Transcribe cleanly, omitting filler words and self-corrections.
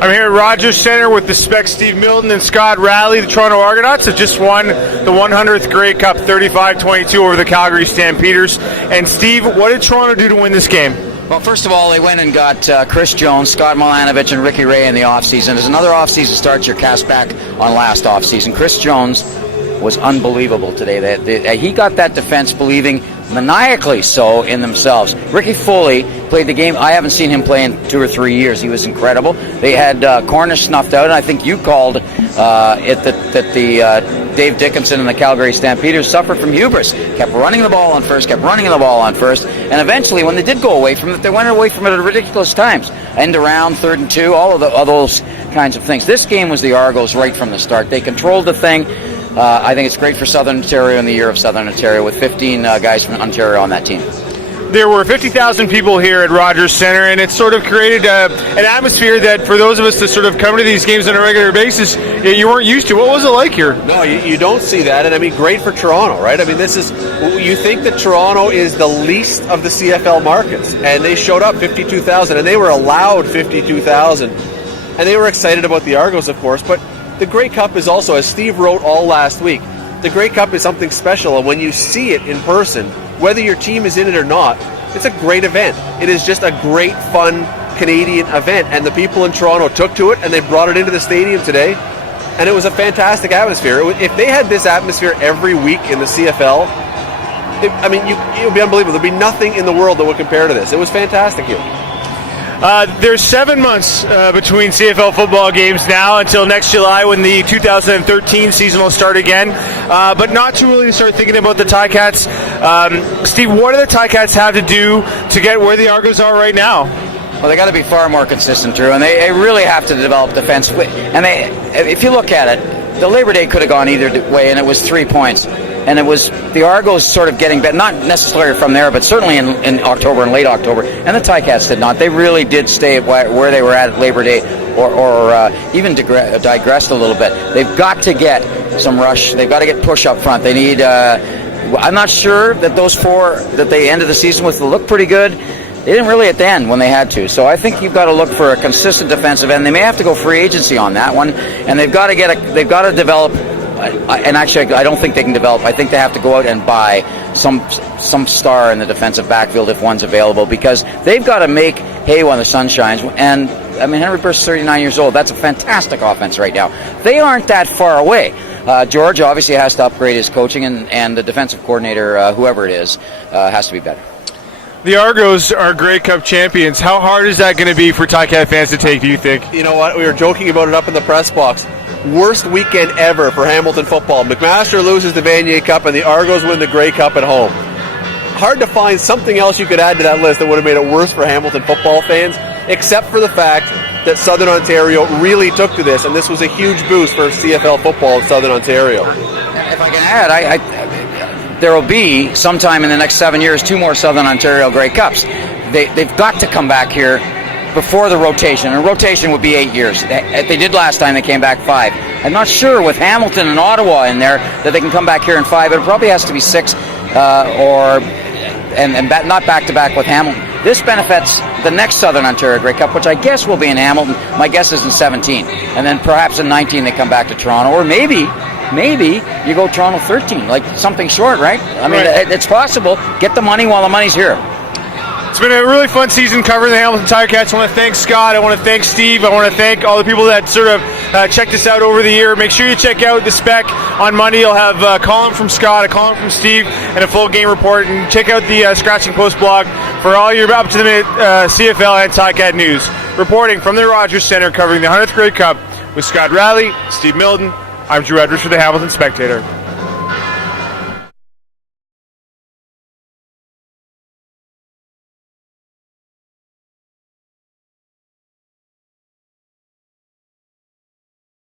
I'm here at Rogers Centre with the Spec Steve Milton and Scott Rally. The Toronto Argonauts have just won the 100th Grey Cup 35-22 over the Calgary Stampeders. And Steve, what did Toronto do to win this game? Well, first of all, they went and got Chris Jones, Scott Milanovich, and Ricky Ray in the offseason. There's another offseason start your cast back on last offseason. Chris Jones was unbelievable today. He got that defense believing maniacally so in themselves. Ricky Foley played the game. I haven't seen him play in 2 or 3 years. He was incredible. They had Cornish snuffed out, and I think you called it that the Dave Dickinson and the Calgary Stampeders suffered from hubris. Kept running the ball on first, and eventually when they did go away from it, they went away from it at ridiculous times. End around, 3rd and 2, all those kinds of things. This game was the Argos right from the start. They controlled the thing. I think it's great for Southern Ontario in the year of Southern Ontario with 15 guys from Ontario on that team. There were 50,000 people here at Rogers Centre, and it sort of created an atmosphere that for those of us that sort of come to these games on a regular basis, you weren't used to. What was it like here? No, you don't see that, and I mean, great for Toronto, right? I mean, you think that Toronto is the least of the CFL markets, and they showed up 52,000, and they were allowed 52,000, and they were excited about the Argos, of course, but the Grey Cup is also, as Steve wrote all last week, the Grey Cup is something special, and when you see it in person, whether your team is in it or not, it's a great event. It is just a great, fun Canadian event, and the people in Toronto took to it, and they brought it into the stadium today, and it was a fantastic atmosphere. If they had this atmosphere every week in the CFL, it would be unbelievable. There'd be nothing in the world that would compare to this. It was fantastic here. There's 7 months between CFL football games now until next July when the 2013 season will start again, but not too early to start thinking about the Ticats. Steve, what do the Ticats have to do to get where the Argos are right now? Well, they got to be far more consistent, Drew, and they really have to develop defense. And if you look at it, the Labor Day could have gone either way, and it was 3 points. And it was the Argos sort of getting better, not necessarily from there, but certainly in October and late October. And the Ticats did not. They really did stay where they were at Labor Day, or even digressed a little bit. They've got to get some rush. They've got to get push up front. They need. I'm not sure that those 4 that they ended the season with will look pretty good. They didn't really at the end when they had to. So I think you've got to look for a consistent defensive end. They may have to go free agency on that one, and they've got to develop. And actually, I don't think they can develop. I think they have to go out and buy some star in the defensive backfield if one's available, because they've got to make hay when the sun shines. And I mean, Henry Burst's 39 years old. That's a fantastic offense right now. They aren't that far away. George obviously has to upgrade his coaching, and the defensive coordinator, whoever it is, has to be better. The Argos are Grey Cup champions. How hard is that going to be for Ticat fans to take, do you think? You know what? We were joking about it up in the press box. Worst weekend ever for Hamilton football. McMaster loses the Vanier Cup, and the Argos win the Grey Cup at home. Hard to find something else you could add to that list that would have made it worse for Hamilton football fans, except for the fact that Southern Ontario really took to this, and this was a huge boost for CFL football in Southern Ontario. If I can add, there will be, sometime in the next 7 years, 2 more Southern Ontario Grey Cups. They've got to come back here before the rotation, and rotation would be 8 years. They did last time, they came back 5. I'm not sure with Hamilton and Ottawa in there that they can come back here in 5. It probably has to be 6, not back-to-back with Hamilton. This benefits the next Southern Ontario Grey Cup, which I guess will be in Hamilton. My guess is in 17. And then perhaps in 19 they come back to Toronto, or maybe you go Toronto 13, like something short, right? I mean, It's possible. Get the money while the money's here. It's been a really fun season covering the Hamilton Ticats. I want to thank Scott. I want to thank Steve. I want to thank all the people that sort of checked us out over the year. Make sure you check out the Spec on Monday. You'll have a column from Scott, a column from Steve, and a full game report. And check out the Scratching Post blog for all your up-to-the-minute CFL and Ticat news. Reporting from the Rogers Centre covering the 100th Grey Cup with Scott Rally, Steve Milton. I'm Drew Edwards for the Hamilton Spectator.